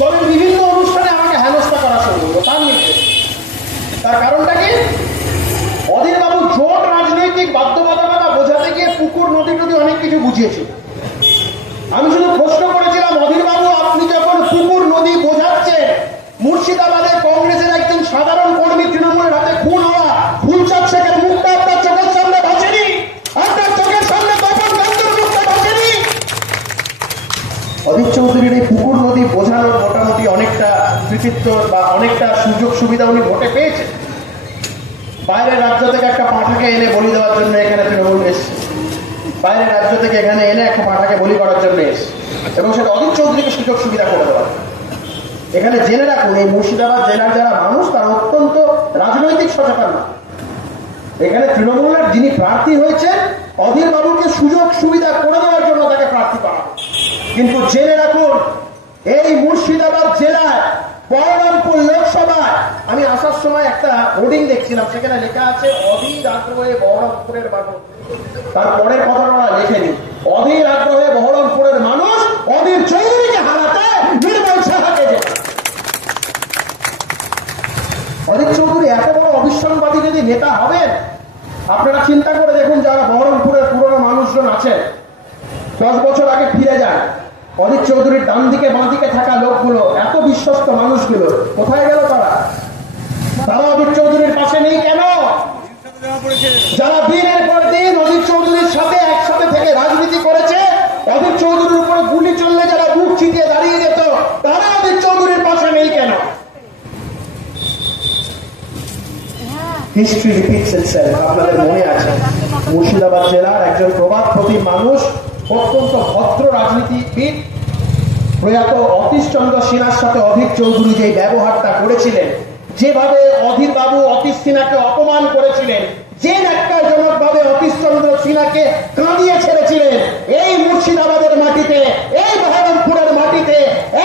তবে বিভিন্ন অনুষ্ঠানে আমাকে হেনস্থা করা শুরু করলো তার নির্দেশ। তার কারণটা কি? অধীরবাবু জোট রাজনৈতিক বাধ্যবাধকতা বোঝাতে গিয়ে পুকুর নদী টদী অনেক কিছু বুঝিয়েছে। আমি শুধু প্রশ্ন করেছিলাম, অধীরবাবু আপনি যখন পুকুর নদী বোঝাচ্ছেন, মুর্শিদাবাদে কংগ্রেসের একজন সাধারণ কর্মী তৃণমূলের হাতে খুন হওয়া ফুলচাঁদ শেখের মুখটা আপনার চোখের সামনে ভাসেনি? আপনার চোখের সামনে তপন গান্ধীর মুখটা ভাসেনি? অধীর চৌধুরীর এই পুকুর নদী বোঝানোর মোটামুটি অনেকটা কৃতিত্ব বা অনেকটা সুযোগ সুবিধা উনি ভোটে পেয়েছেন। বাইরের রাজ্য থেকে একটা পাঁঠাকে এনে বলি দেওয়ার জন্য এখানে তৃণমূল এসছে, বাইরের রাজ্য থেকে এখানে এনে একটা পাঁঠাকে বলি করার জন্য এসছে, এবং সেটা অধীর চৌধুরীকে সুযোগ সুবিধা করে দেওয়া। এখানে জেনে রাখুন, এই মুর্শিদাবাদ জেলার যারা মানুষ তারা অত্যন্ত রাজনৈতিক সচেতন না। এখানে তৃণমূলের যিনি প্রার্থী হয়েছেন, অধীর বাবুকে সুযোগ সুবিধা করে দেওয়ার জন্য তাকে প্রার্থী করা। কিন্তু জেনে রাখুন, এই মুর্শিদাবাদ জেলায় বহরমপুর লোকসভায় আমি আসার সময় একটা হোর্ডিং দেখছিলাম, সেখানে লেখা আছে অধীর আগ্রহে বহরমপুরের মানুষ। তারপরের কথাটা লেখেনি, অধীর আগ্রহে বহরমপুরের মানুষ অধীর চৌধুরীকে হারাতে নির্মল সাহাকে যেত। অধীর চৌধুরী এত বড় অবিসংবাদী যদি নেতা হবেন, আপনারা চিন্তা করে দেখুন, যারা বহরমপুরের পুরনো মানুষজন আছেন, 10 বছর আগে ফিরে যায়, অধীর চৌধুরীর ডান দিকে বাঁ দিকে থাকা লোকগুলো, এত বিশ্বস্ত মানুষগুলো কোথায় গেল? তারা অধীর চৌধুরীর পাশে নেই কেন? যারা দিনের পর দিন অধীর চৌধুরীর সাথে একসাথে থেকে রাজনীতি করেছে, অধীর চৌধুরীর উপরে গুলি চললে যারা বুক ছিটিয়ে দাঁড়িয়ে যেত, তারা অধীর চৌধুরীর পাশে নেই কেন? History repeats itself. আপনাদের মনে আছে, মুর্শিদাবাদ জেলার একজন প্রবাদপ্রতি মানুষ, অত্যন্ত ভদ্র রাজনীতিবিদ, প্রয়াত অতীশ চন্দ্র সিনহার সাথে অধীর চৌধুরী যে ব্যবহারটা করেছিলেন, যেভাবে অধীর বাবু অতীশ সিনহাকে অপমান করেছিলেন, যে ন্যাক্কারজনক ভাবে অতীশ চন্দ্র সিনহাকে কাঁদিয়ে ছেড়েছিলেন, এই মুর্শিদাবাদের মাটিতে, এই বহরমপুরের মাটিতে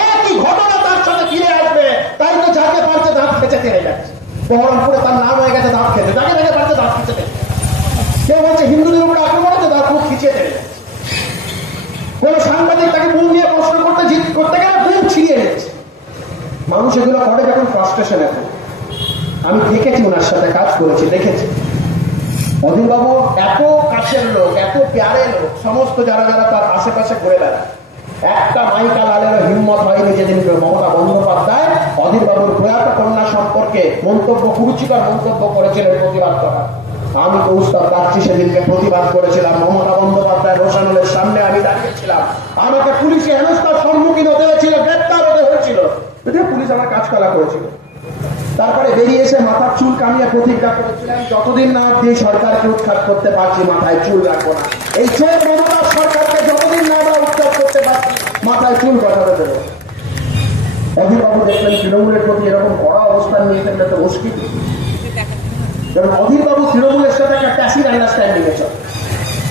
একই ঘটনা তার সাথে ফিরে আসবে। তাই তো যাকে পারছে দাঁত খেচে তেড়ে যাচ্ছে। বহরমপুরে তার নাম হয়ে গেছে দাঁত খেতে, যাকে যাকে পারছে দাঁত খেচে তেড়ে। কেউ বলছে হিন্দুদের উপরে আক্রমণ হচ্ছে, দাঁত মুখ খিচিয়ে তেড়ে যাচ্ছে। কোন সাংবাদিক তাকে মুখ নিয়ে প্রশ্ন করতে গেলে মুখ ছিঁড়িয়ে নিচ্ছে। মানুষ এগুলো করে যখন ফ্রাস্ট্রেশন। এখন আমি দেখেছি, ওনার সাথে কাজ করেছি, দেখেছি। অধীরবাবু এত কাছের লোক, এত প্যারে লোক, সমস্ত যারা যারা তার আশেপাশে ঘুরে বেড়ায়, একটা মাইকা লালেরও হিম্মত হয়নি যেদিন মমতা বন্দ্যোপাধ্যায় অধীরবাবুর প্রয়াত কন্যা সম্পর্কে কুরুচিকর মন্তব্য করেছিলেন, প্রতিবাদ করা। আমি তো উস্তাদ বাচ্চি সেদিনকে প্রতিবাদ করেছিলাম। মমতা বন্দ্যোপাধ্যায় রোশানুলের সামনে আমি দাঁড়িয়েছিলাম, আমাকে পুলিশে হেনস্থার সম্মুখীন হতে হয়েছিল, গ্রেপ্তার হতে হয়েছিল, পুলিশ আমার কাজকলা করেছিল। তারপরে বেরিয়ে এসে মাথার চুল কামিয়ে প্রতিজ্ঞা করেছিলেন, যতদিন না আপনি সরকারকে উৎখাত করতে পারছি মাথায় চুল রাখবো না। এই চোর মমতার সরকারকে যতদিন না আমরা উৎখাত করতে পারছি মাথায় চুল গজাতে দেবো। অধীরবাবু দেখলেন তৃণমূলের প্রতি এরকম কড়া অবস্থান নিয়েছেন, এটা তো মুশকিল। কারণ অধীরবাবু তৃণমূলের সাথে একটা ট্যাসিড আন্ডারস্ট্যান্ডিং এসে,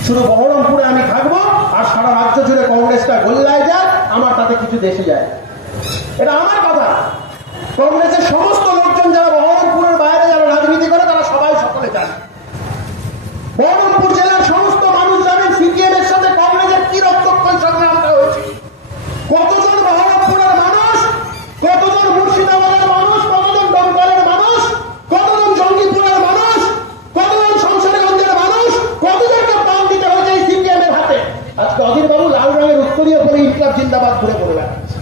শুধু বহরমপুরে আমি থাকবো আর সারা রাজ্য জুড়ে কংগ্রেসটা গোল্লায় যায়, আমার তাতে কিছু দেশে যায়। এটা আমার কথা। কংগ্রেসের সমস্ত লোকজন যারা বহরমপুরের বাইরে যারা রাজনীতি করে, তারা সবাই সকলে জানে। বহরমপুর জেলার সমস্ত মানুষ জানেন সিপিএম এর সাথে কংগ্রেসের কি রক্তক্ষয়ী সংগ্রামটা হয়েছে। কতজন বহরমপুরের মানুষ, কতজন মুর্শিদাবাদের মানুষ, কতজন দমকলের মানুষ, কতজন জঙ্গিপুরের মানুষ, কতজন সংসারগঞ্জের মানুষ, কতজনকে প্রাণ দিতে হয়েছে এই সিপিএম এর হাতে। আজকে অধীরবাবু লাল রঙের উত্তরীয় পরে ইনকলাব জিন্দাবাদ ঘুরে পড়ে বেড়াচ্ছে।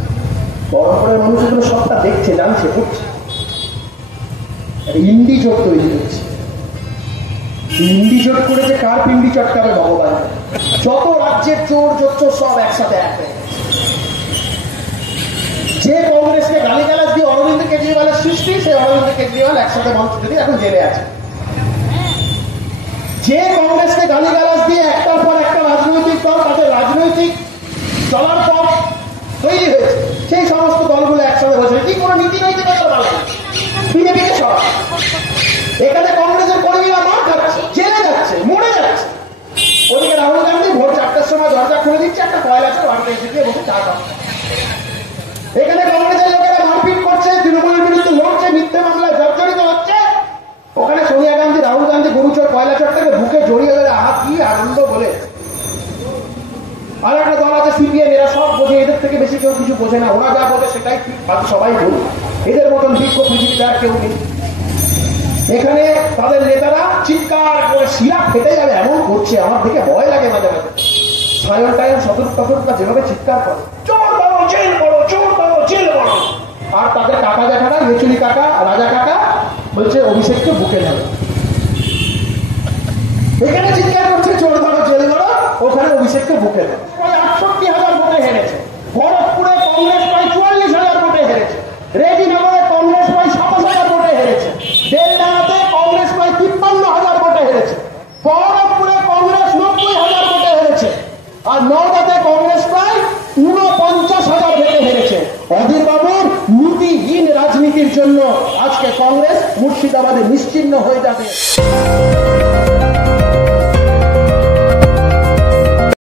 বহরমপুরের মানুষ এগুলো সবটা দেখছে, জানছে, বুঝছে। ইন্ডি জোট তৈরি হচ্ছে। ইন্ডি জোট করেছে, কার পিন্ডি চটকাবে ভগবান। যত রাজ্যের চোর জোচ্চোর সব একসাথে এক হয়ে গেছে। যে কংগ্রেসকে গালিগালাজ দিয়ে অরবিন্দ কেজরিওয়ালের সৃষ্টি, সেই অরবিন্দ কেজরিওয়াল একসাথে মঞ্চ দিয়ে এখন জেলে আছে। যে কংগ্রেসকে গালিগালাজ দিয়ে একটার পর একটা রাজনৈতিক দল তাদের রাজনৈতিক চলার পথ তৈরি হয়েছে, সেই সমস্ত দলগুলো একসাথে বসে কি কোনো নীতি নৈতিকতা বলে বিজেপিকে সব। এখানে কংগ্রেসের কর্মীরা মার খাচ্ছে, জেলে যাচ্ছে, মরে যাচ্ছে। ওদিকে রাহুল গান্ধী ভোর 4টার সময় দরজা খুলে দিচ্ছে, একটা কয়লা আছে বাড়িতে এসে দিয়ে বসে চা খাচ্ছে। এখানে কংগ্রেসের লোকেরা মারপিট করছে, তৃণমূলের বিরুদ্ধে লড়ছে, মিথ্যে মামলায় জর্জরিত হচ্ছে। ওখানে সোনিয়া গান্ধী, রাহুল গান্ধী গরুচর কয়লা চর থেকে বুকে জড়িয়ে ধরে আহা কি আনন্দ বলে। আর একটা দল আছে সিপিএম, এরা সব বোঝে, এদের থেকে বেশি কেউ কিছু বোঝে না, ওরা যা বোঝে সেটাই ঠিক, বাকি সবাই ভুল। এদের মতন বিজ্ঞ পৃথিবীতে আর কেউ নেই। এখানে তাদের নেতারা চিৎকার করে শিরা ফেটে যাবে এমন করছে, আমার দেখে ভয় লাগে মাঝে মাঝে। সায়ন টায়ন সতর্কতা যেভাবে চিৎকার করে, চোর ধরো জেল করো, চোর ধরো জেল করো, আর তাদের কাকা জ্যাঠারা, মেচুরি কাকা, রাজা কাকা বলছে অভিষেককে বুকে নেবে। এখানে চিৎকার করছে চোর ধরো জেল করো, ওখানে অভিষেককে বুকে নেবে। প্রায় 68,000 ভোটে হেরেছে। খড়গপুরে কংগ্রেস প্রায় 44,000 ভোটে হেরেছে। রেজিনগরে কংগ্রেস প্রায় 27,000 ভোটে হেরেছে। বেলডাঙাতে কংগ্রেস প্রায় 53,000 ভোটে হেরেছে। খড়গপুরে কংগ্রেস 90,000 ভোটে হেরেছে। আর নওদাতে কংগ্রেস প্রায় 49,000 ভোটে হেরেছে। অধীর বাবুর নীতিহীন রাজনীতির জন্য আজকে কংগ্রেস মুর্শিদাবাদে নিশ্চিহ্ন হয়ে যাবে।